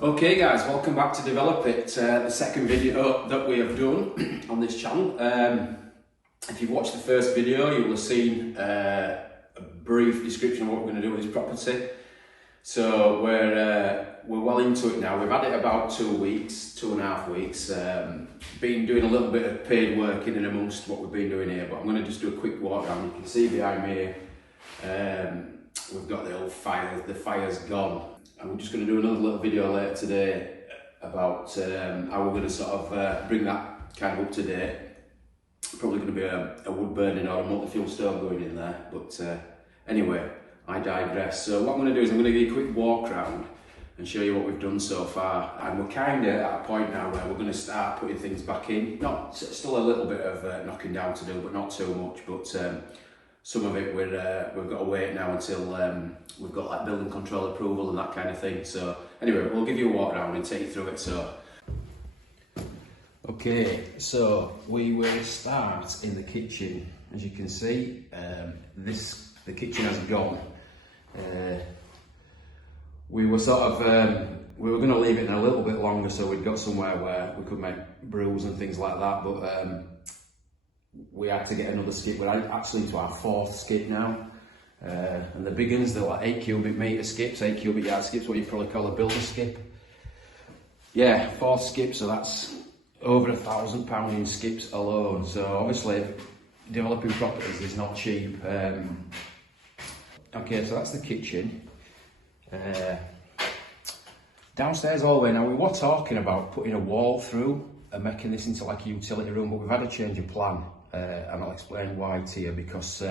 Okay guys, welcome back to Develop It, the second video that we have done on this channel. If you've watched the first video, you will have seen a brief description of what we're going to do with this property. So we're well into it now. We've had it about 2 weeks, 2.5 weeks. Been doing a little bit of paid work in and amongst what we've been doing here, but I'm going to just do a quick walk around. You can see behind me, we've got the old fire. The fire's gone. And we're just going to do another little video later today about how we're going to sort of bring that kind of up to date. Probably going to be a wood burning or a multi-fuel stove going in there, but anyway, I digress. So what I'm going to do is I'm going to give you a quick walk around and show you what we've done so far. And we're kind of at a point now where we're going to start putting things back in. Not still a little bit of knocking down to do, but not too much. But some of it we've got to wait now until we've got like building control approval and that kind of thing. So anyway, we'll give you a walk around and take you through it. So okay, so we will start in the kitchen. As you can see, the kitchen has gone. We were sort of we were going to leave it in a little bit longer so we'd got somewhere where we could make brews and things like that, but we had to get another skip. We're actually into our 4th skip now, and the big ones, they're like 8 cubic metre skips, 8 cubic yard skips, what you probably call a builder skip. Yeah, 4th skip, so that's over £1,000 in skips alone. So obviously developing properties is not cheap. Okay, so that's the kitchen. Downstairs hallway, now we were talking about putting a wall through and making this into like a utility room, but we've had a change of plan, and I'll explain why to you. Because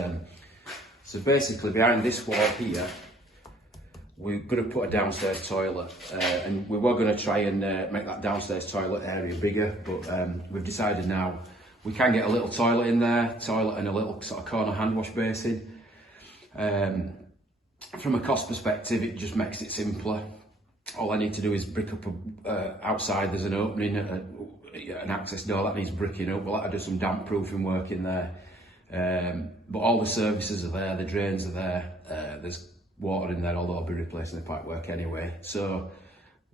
so basically behind this wall here we're going to put a downstairs toilet, and we were going to try and make that downstairs toilet area bigger, but we've decided now we can get a little toilet in there, toilet and a little sort of corner hand wash basin. From a cost perspective, it just makes it simpler. All I need to do is brick up outside. There's an opening, an access door that needs bricking up. We'll have to do some damp proofing work in there, but all the services are there, the drains are there, there's water in there, although I'll be replacing the pipework anyway. So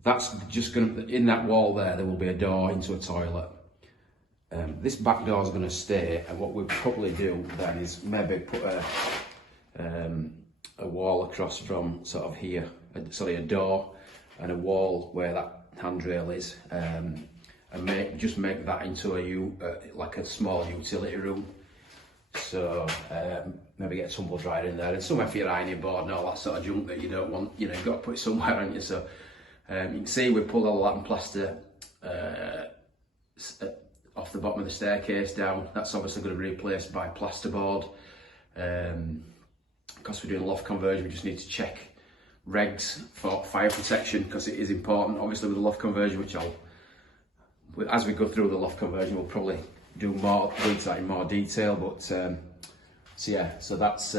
that's just going to, in that wall there will be a door into a toilet. This back door is going to stay, and what we'll probably do then is maybe put a wall across from sort of here, a door and a wall where that handrail is, and just make that into like a small utility room. So maybe get a tumble dryer in there and somewhere for your ironing board and all that sort of junk that you don't want, you know, you've got to put it somewhere, haven't you? So you can see we pulled all that and plaster off the bottom of the staircase down. That's obviously going to be replaced by plasterboard. Because we're doing a loft conversion, we just need to check regs for fire protection, because it is important obviously with the loft conversion, which as we go through the loft conversion we'll probably do that in more detail. But so yeah, so that's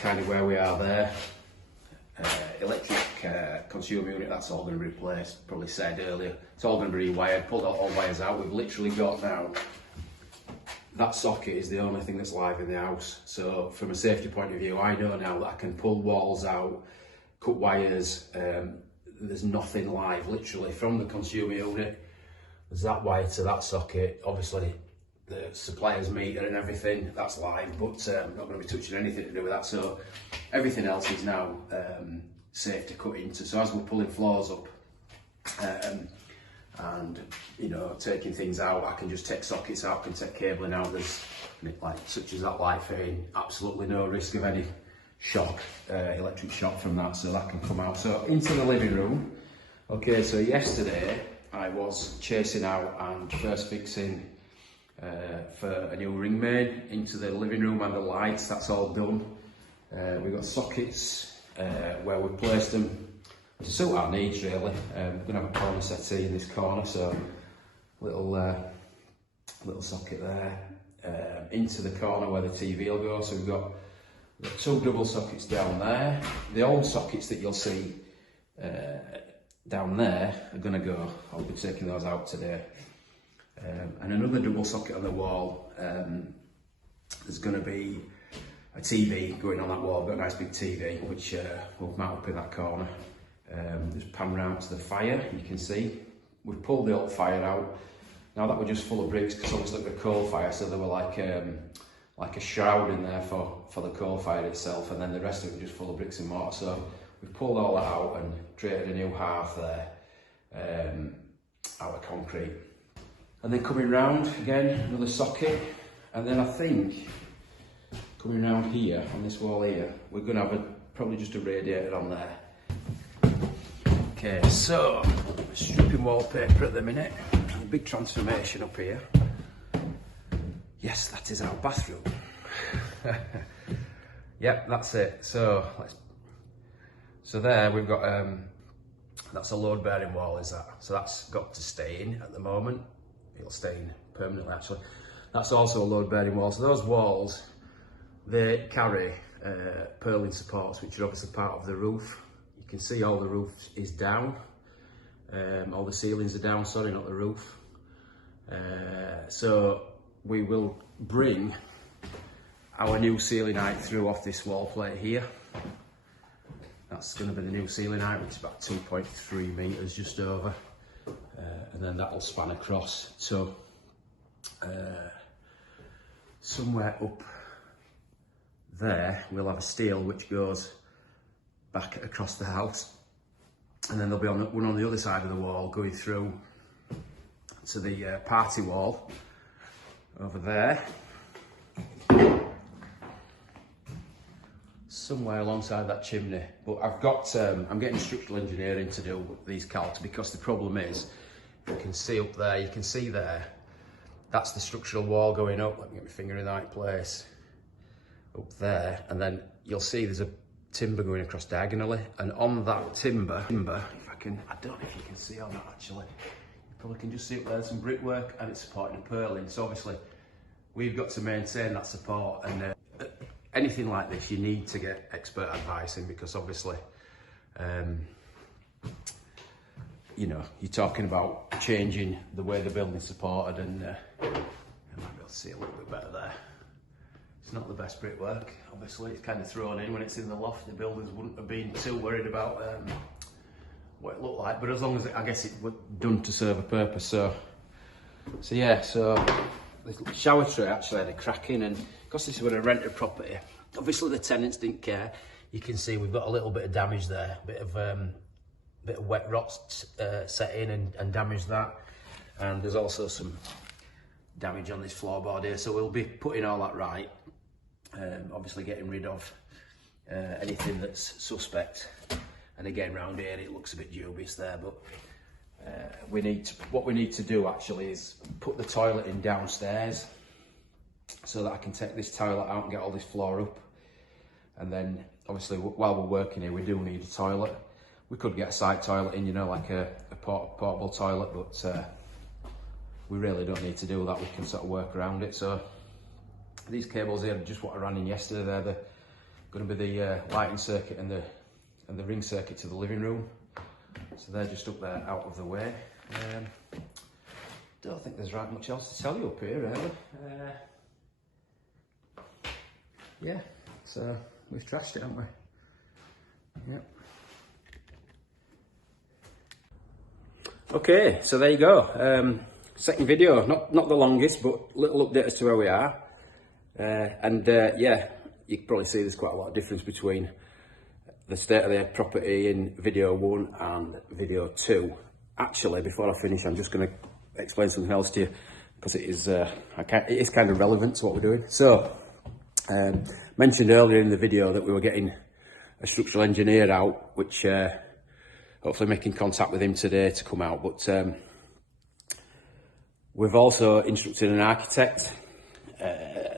kind of where we are there. Electric consumer unit, that's all going to be replaced, probably said earlier. It's all going to be rewired, pulled all wires out. We've literally got now, that socket is the only thing that's live in the house. So from a safety point of view, I know now that I can pull walls out, cut wires. There's nothing live, literally from the consumer unit. There's that wire to that socket. Obviously the supplier's meter and everything, that's live, but I'm not going to be touching anything to do with that. So everything else is now safe to cut into. So as we're pulling floors up, and you know, taking things out, I can just take sockets out, can take cabling out. There's like such as that light fitting, absolutely no risk of any shock, electric shock from that, so that can come out. So into the living room. Okay, so yesterday I was chasing out and first fixing for a new ring main into the living room and the lights. That's all done. We've got sockets where we've placed them to suit our needs really. We're going to have a corner settee in this corner, so little socket there, into the corner where the TV will go. So we've got 2 double sockets down there. The old sockets that you'll see down there are going to go. I'll be taking those out today. And another double socket on the wall. There's going to be a TV going on that wall. I've got a nice big TV which we'll mount up in that corner. Just pan round to the fire. You can see we've pulled the old fire out. Now that we're just full of bricks, because obviously it was a coal fire, so there were like a shroud in there for the coal fire itself, and then the rest of it was just full of bricks and mortar. So we've pulled all that out and created a new hearth there, out of concrete. And then coming round again, another socket, and then I think coming round here on this wall here, we're going to have probably just a radiator on there. Okay, so stripping wallpaper at the minute. A big transformation up here. Yes, that is our bathroom. Yep, that's it. So there we've got that's a load bearing wall, is that? So that's got to stay in at the moment. It'll stay in permanently actually. That's also a load bearing wall. So those walls, they carry purlin supports, which are obviously part of the roof. You can see all the roof is down. All the ceilings are down, sorry, not the roof. So we will bring our new ceiling height through off this wall plate here. That's going to be the new ceiling height, which is about 2.3 metres, just over. And then that'll span across. So somewhere up there, we'll have a steel which goes back across the house. And then there'll be one on the other side of the wall going through to the party wall over there. Somewhere alongside that chimney. But I've got, I'm getting structural engineering to do these calcs, because the problem is, you can see up there, you can see there, that's the structural wall going up. Let me get my finger in the right place. Up there, and then you'll see there's a timber going across diagonally, and on that timber, if I can, I don't know if you can see on that actually, you probably can just see up there some brickwork, and it's supporting a purlin. So obviously we've got to maintain that support, and anything like this you need to get expert advice in, because obviously you know, you're talking about changing the way the building's supported, and I might be able to see a little bit better there. It's not the best brickwork, obviously. It's kind of thrown in when it's in the loft. The builders wouldn't have been too worried about what it looked like, but as long as I guess it was done to serve a purpose. So yeah, so the shower tray actually had a crack in, and because this was a rented property, obviously the tenants didn't care. You can see we've got a little bit of damage there, a bit of wet rot set in and damaged that, and there's also some damage on this floorboard here, so we'll be putting all that right. Obviously getting rid of anything that's suspect, and again round here it looks a bit dubious there, but what we need to do actually is put the toilet in downstairs, so that I can take this toilet out and get all this floor up. And then obviously while we're working here, we do need a toilet. We could get a side toilet in, you know, like a portable toilet, but we really don't need to do that. We can sort of work around it. So these cables here are just what I ran in yesterday. They're going to be the lighting circuit and the ring circuit to the living room. So they're just up there out of the way. Don't think there's right much else to tell you up here, really. Yeah, so we've trashed it, haven't we? Yep. Okay, so there you go. Second video, not the longest, but little update as to where we are. Yeah, you can probably see there's quite a lot of difference between the state of the property in video 1 and video 2. Actually, before I finish, I'm just going to explain something else to you, because it is kind of relevant to what we're doing. So, mentioned earlier in the video that we were getting a structural engineer out, which hopefully making contact with him today to come out. But we've also instructed an architect,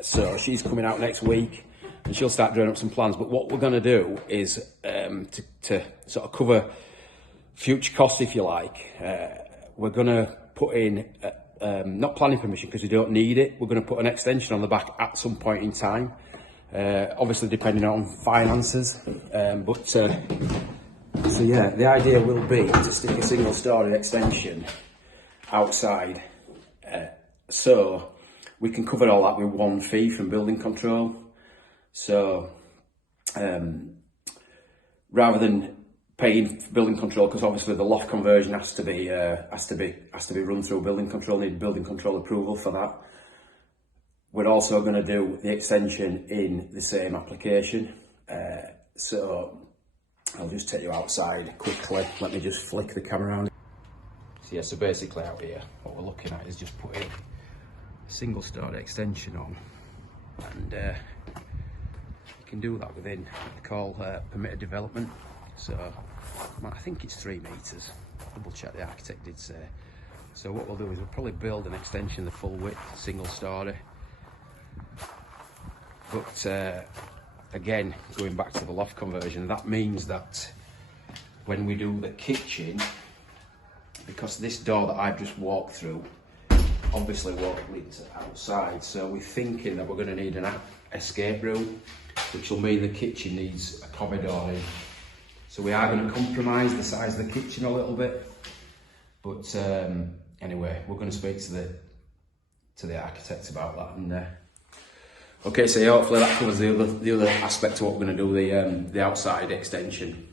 so she's coming out next week, and she'll start drawing up some plans. But what we're going to do is to sort of cover future costs, if you like. We're going to put in not planning permission, because we don't need it. We're going to put an extension on the back at some point in time, obviously depending on finances. So yeah, the idea will be to stick a single story extension outside, so we can cover all that with one fee from building control. So rather than paying for building control, because obviously the loft conversion has to be run through building control. Need building control approval for that. We're also going to do the extension in the same application. So I'll just take you outside quickly. Let me just flick the camera around. So yeah, so basically out here, what we're looking at is just putting a single story extension on, and you can do that within what they call permitted development. So I think it's 3 meters. Double check, the architect did say. So what we'll do is we'll probably build an extension the full width, single story. But again, going back to the loft conversion, that means that when we do the kitchen, because this door that I've just walked through obviously won't lead to outside, so we're thinking that we're going to need an escape room, which will mean the kitchen needs a corridor in. So we are going to compromise the size of the kitchen a little bit, but anyway, we're going to speak to the architect about that. And okay, so yeah, hopefully that covers the other aspect of what we're going to do, the outside extension.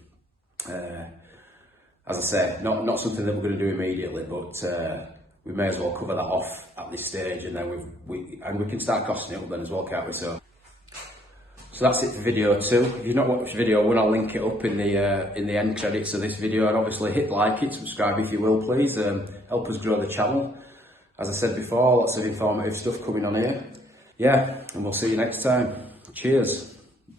As I say, not something that we're going to do immediately, but we may as well cover that off at this stage, and then we can start costing it up then as well, can't we? So that's it for video 2. If you've not watched video 1, I'll link it up in the end credits of this video, and obviously hit like it, subscribe if you will, please. Help us grow the channel. As I said before, lots of informative stuff coming on here. Yeah, and we'll see you next time. Cheers.